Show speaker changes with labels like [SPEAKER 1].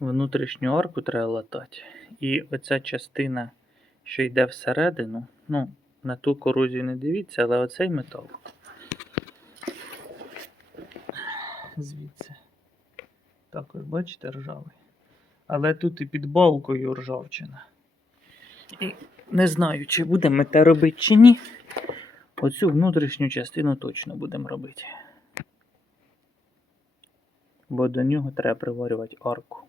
[SPEAKER 1] Внутрішню арку треба латати. І оця частина, що йде всередину, ну, на ту корузію не дивіться, але оцей метал. Звідси. Також, бачите, ржавий. Але тут і під балкою ржавчина. І не знаю, чи будемо те робити, чи ні. Оцю внутрішню частину точно будемо робити. Бо до нього треба приварювати арку.